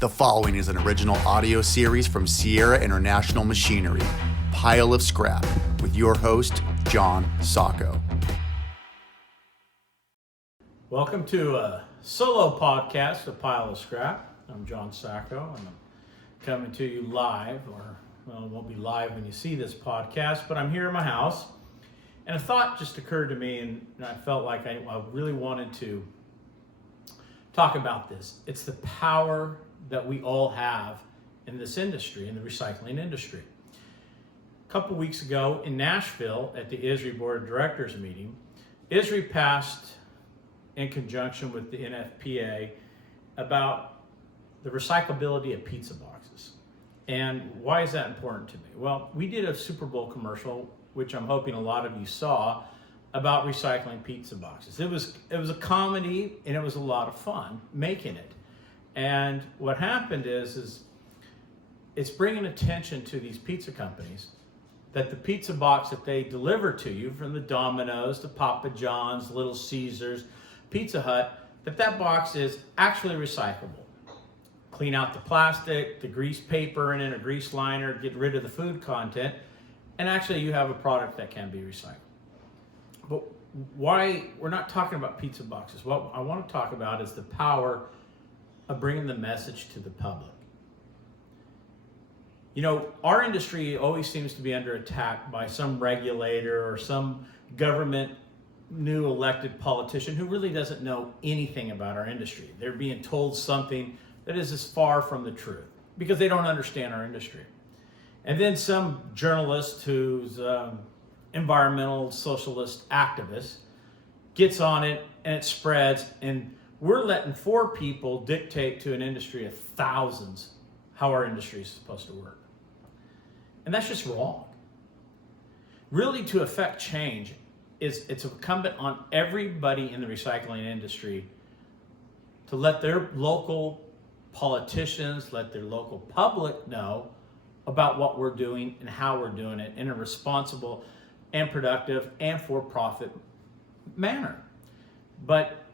The following is an original audio series from Sierra International Machinery, Pile of Scrap, with your host, John Sacco. Welcome to a solo podcast, A Pile of Scrap. I'm John Sacco, and I'm coming to you live, well, it won't be live when you see this podcast, but I'm here in my house, and a thought just occurred to me, and I felt like I really wanted to talk about this. It's the power that we all have in this industry, in the recycling industry. A couple weeks ago in Nashville at the ISRI Board of Directors meeting, ISRI passed, in conjunction with the NFPA, about the recyclability of pizza boxes. And why is that important to me? Well, we did a Super Bowl commercial, which I'm hoping a lot of you saw, about recycling pizza boxes. It was a comedy, and it was a lot of fun making it. And what happened is it's bringing attention to these pizza companies that the pizza box that they deliver to you, from the Domino's to Papa John's, Little Caesars, Pizza Hut, that box is actually recyclable. Clean out the plastic, the grease paper, and in a grease liner, get rid of the food content, and actually you have a product that can be recycled. But why we're not talking about pizza boxes? What I want to talk about is the power of bringing the message to the public. You know, our industry always seems to be under attack by some regulator or some government new elected politician who really doesn't know anything about our industry. They're being told something that is as far from the truth because they don't understand our industry. And then some journalist who's environmental socialist activist gets on it, and it spreads, and we're letting 4 people dictate to an industry of thousands how our industry is supposed to work. And that's just wrong. Really, to affect change, it's incumbent on everybody in the recycling industry to let their local politicians, let their local public know about what we're doing and how we're doing it in a responsible and productive and for-profit manner. But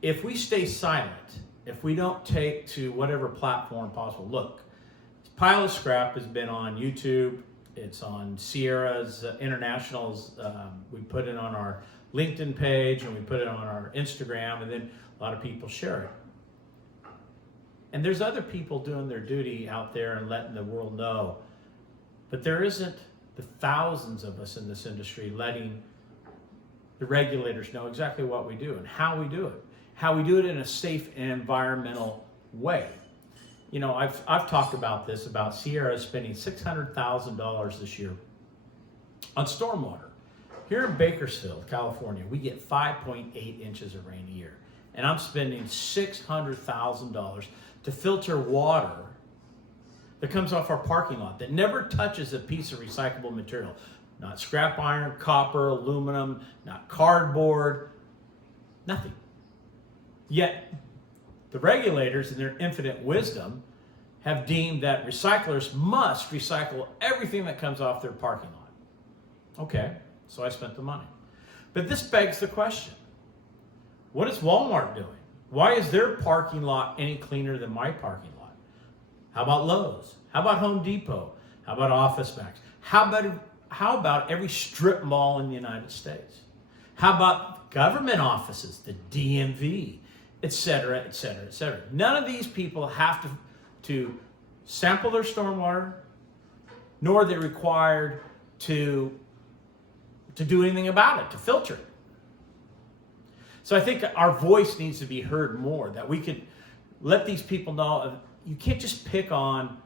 if we stay silent, if we don't take to whatever platform possible, look, Pile of Scrap has been on YouTube, it's on Sierra's International's, we put it on our LinkedIn page, and we put it on our Instagram, and then a lot of people share it. And there's other people doing their duty out there and letting the world know, but there isn't the thousands of us in this industry letting the regulators know exactly what we do and how we do it in a safe and environmental way. You know, I've talked about this, about Sierra spending $600,000 this year on stormwater. Here in Bakersfield, California, we get 5.8 inches of rain a year, and I'm spending $600,000 to filter water that comes off our parking lot that never touches a piece of recyclable material. Not scrap iron, copper, aluminum, not cardboard, nothing. Yet, the regulators, in their infinite wisdom, have deemed that recyclers must recycle everything that comes off their parking lot. Okay, so I spent the money. But this begs the question, what is Walmart doing? Why is their parking lot any cleaner than my parking lot? How about Lowe's? How about Home Depot? How about OfficeMax? How about every strip mall in the United States? How about government offices, the DMV, et cetera, et cetera, et cetera? None of these people have to sample their stormwater, nor are they required to do anything about it, to filter it. So I think our voice needs to be heard more, that we could let these people know you can't just pick on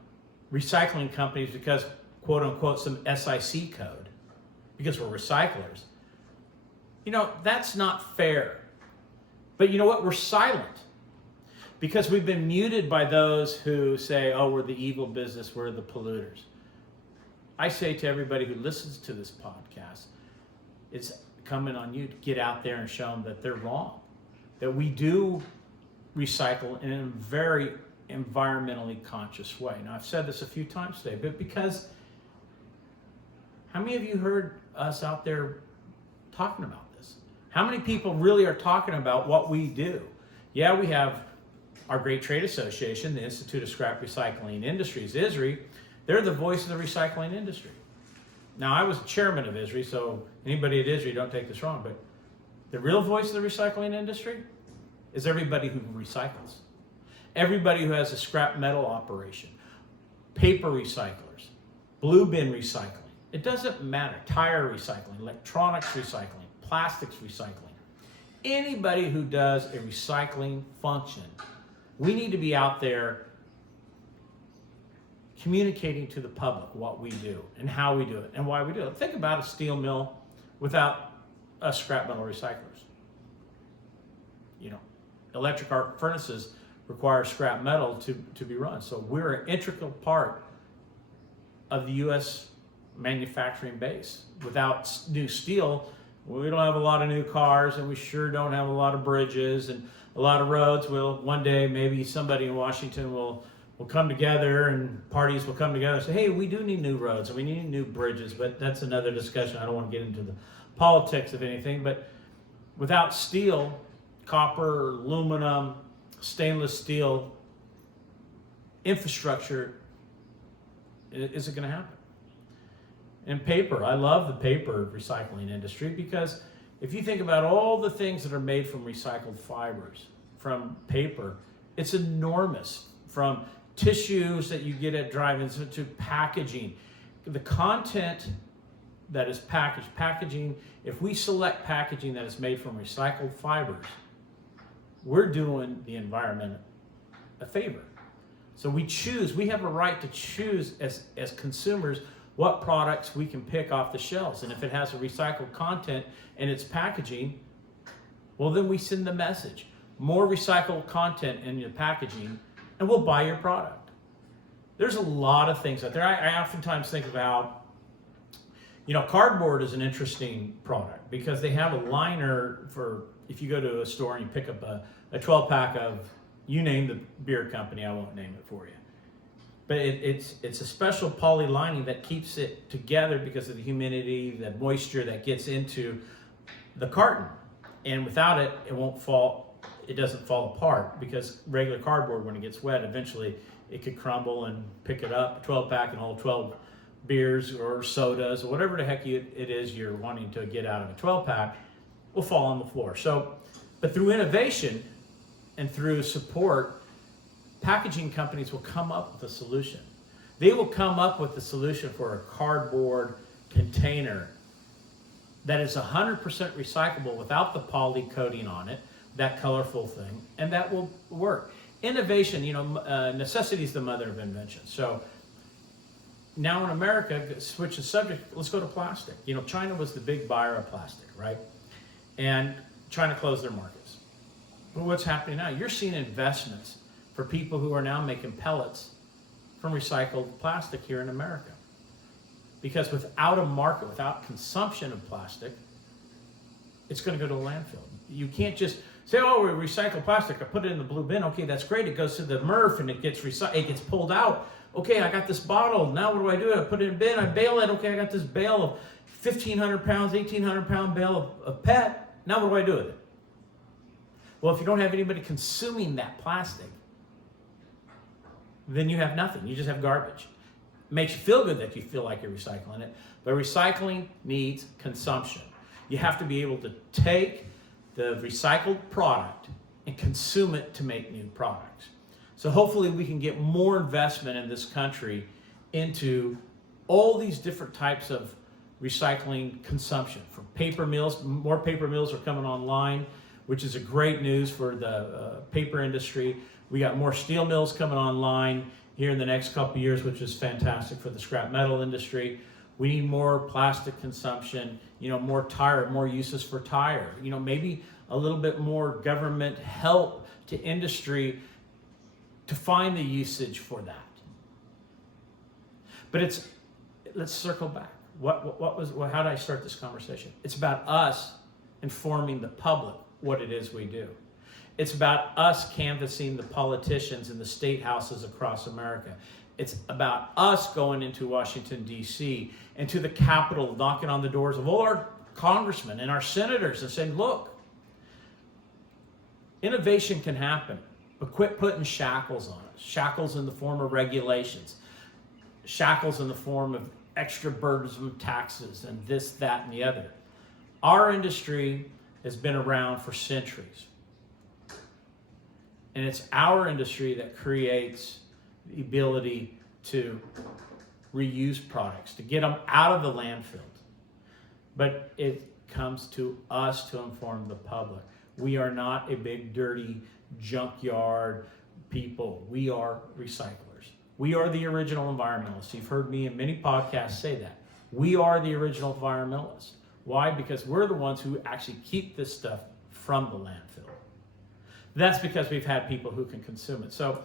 recycling companies because, quote unquote, some SIC code, because we're recyclers. You know, that's not fair. But you know what? We're silent because we've been muted by those who say, oh, we're the evil business, we're the polluters. I say to everybody who listens to this podcast, it's incumbent on you to get out there and show them that they're wrong, that we do recycle in a very environmentally conscious way. Now, I've said this a few times today, but because how many of you heard us out there talking about this? How many people really are talking about what we do? Yeah, we have our great trade association, the Institute of Scrap Recycling Industries, ISRI, they're the voice of the recycling industry. Now, I was chairman of ISRI, so anybody at ISRI, don't take this wrong, but the real voice of the recycling industry is everybody who recycles. Everybody who has a scrap metal operation, paper recyclers, blue bin recycling. It doesn't matter. Tire recycling, electronics recycling, plastics recycling. Anybody who does a recycling function, we need to be out there communicating to the public what we do and how we do it and why we do it. Think about a steel mill without us scrap metal recyclers. You know, electric arc furnaces require scrap metal to be run. So we're an integral part of the U.S. manufacturing base. Without new steel, we don't have a lot of new cars, and we sure don't have a lot of bridges and a lot of roads. Well, one day maybe somebody in Washington will come together, and parties will come together and say, hey, we do need new roads and we need new bridges, but that's another discussion. I don't want to get into the politics of anything, but without steel, copper, aluminum, stainless steel infrastructure isn't going to happen. And paper, I love the paper recycling industry, because if you think about all the things that are made from recycled fibers, from paper, it's enormous. From tissues that you get at drive-ins to packaging. The content that is packaging, if we select packaging that is made from recycled fibers, we're doing the environment a favor. So we have a right to choose as consumers what products we can pick off the shelves. And if it has a recycled content in its packaging, well, then we send the message. More recycled content in your packaging, and we'll buy your product. There's a lot of things out there. I oftentimes think about, cardboard is an interesting product because they have a liner for, if you go to a store and you pick up a 12-pack of, you name the beer company, I won't name it for you. But it's a special poly lining that keeps it together because of the humidity, the moisture that gets into the carton. And without it, it doesn't fall apart, because regular cardboard, when it gets wet, eventually it could crumble and pick it up. A 12-pack and all 12 beers or sodas or whatever the heck it is you're wanting to get out of a 12-pack will fall on the floor. So, but through innovation and through support, packaging companies will come up with a solution. They will come up with the solution for a cardboard container that is 100% recyclable without the poly coating on it, that colorful thing, and that will work. Innovation, necessity is the mother of invention. So now in America, switch the subject, let's go to plastic. China was the big buyer of plastic, right? And China closed their markets. But what's happening now? You're seeing investments for people who are now making pellets from recycled plastic here in America. Because without a market, without consumption of plastic, it's going to go to a landfill. You can't just say, oh, we recycle plastic, I put it in the blue bin. Okay, that's great. It goes to the MRF and it gets pulled out. Okay, I got this bottle. Now what do? I put it in a bin, I bale it. Okay, I got this bale of 1,500 pounds, 1,800 pound bale of PET. Now what do I do with it? Well, if you don't have anybody consuming that plastic, then you have nothing. You just have garbage. It makes you feel good that you feel like you're recycling it, but recycling needs consumption. You have to be able to take the recycled product and consume it to make new products. So hopefully we can get more investment in this country into all these different types of recycling consumption. From paper mills, more paper mills are coming online, which is a great news for the paper industry. We got more steel mills coming online here in the next couple of years, which is fantastic for the scrap metal industry. We need more plastic consumption, more tire, more uses for tire, maybe a little bit more government help to industry to find the usage for that. But let's circle back. How did I start this conversation? It's about us informing the public what it is we do. It's about us canvassing the politicians in the state houses across America. It's about us going into Washington, D.C., and to the Capitol, knocking on the doors of all our congressmen and our senators and saying, look, innovation can happen, But quit putting shackles on it. Shackles in the form of regulations. Shackles in the form of extra burdensome taxes and this, that, and the other. Our industry has been around for centuries. And it's our industry that creates the ability to reuse products, to get them out of the landfill. But it comes to us to inform the public. We are not a big, dirty junkyard people. We are recyclers. We are the original environmentalists. You've heard me in many podcasts say that. We are the original environmentalists. Why? Because we're the ones who actually keep this stuff from the landfill. That's because we've had people who can consume it. So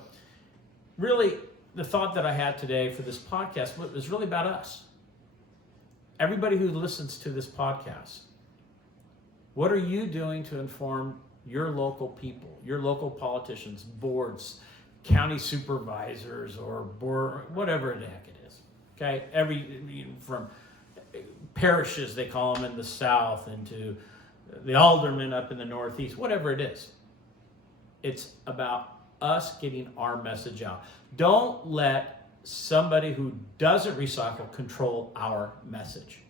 really, the thought that I had today for this podcast was really about us. Everybody who listens to this podcast, what are you doing to inform your local people, your local politicians, boards, county supervisors, or board, whatever the heck it is? Okay, from parishes, they call them in the South, and to the aldermen up in the Northeast, whatever it is. It's about us getting our message out. Don't let somebody who doesn't recycle control our message.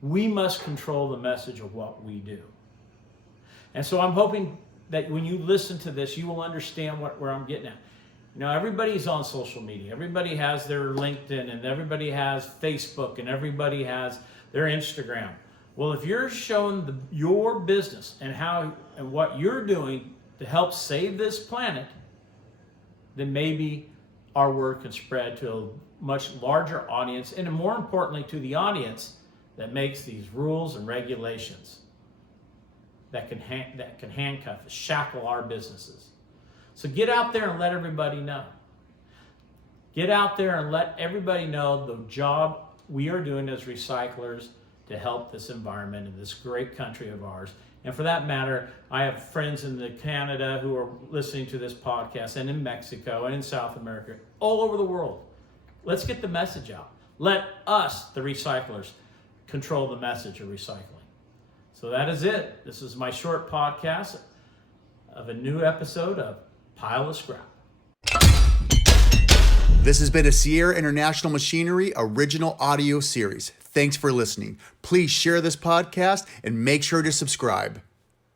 We must control the message of what we do. And so I'm hoping that when you listen to this, you will understand where I'm getting at. You know, everybody's on social media. Everybody has their LinkedIn, and everybody has Facebook, and everybody has their Instagram. Well, if you're showing your business and what you're doing to help save this planet, then maybe our word can spread to a much larger audience, and more importantly, to the audience that makes these rules and regulations that can handcuff, shackle our businesses. So get out there and let everybody know. Get out there and let everybody know the job we are doing as recyclers to help this environment in this great country of ours. And for that matter, I have friends in Canada who are listening to this podcast, and in Mexico, and in South America, all over the world. Let's get the message out. Let us, the recyclers, control the message of recycling. So that is it. This is my short podcast of a new episode of Pile of Scrap. This has been a Sierra International Machinery original audio series. Thanks for listening. Please share this podcast and make sure to subscribe.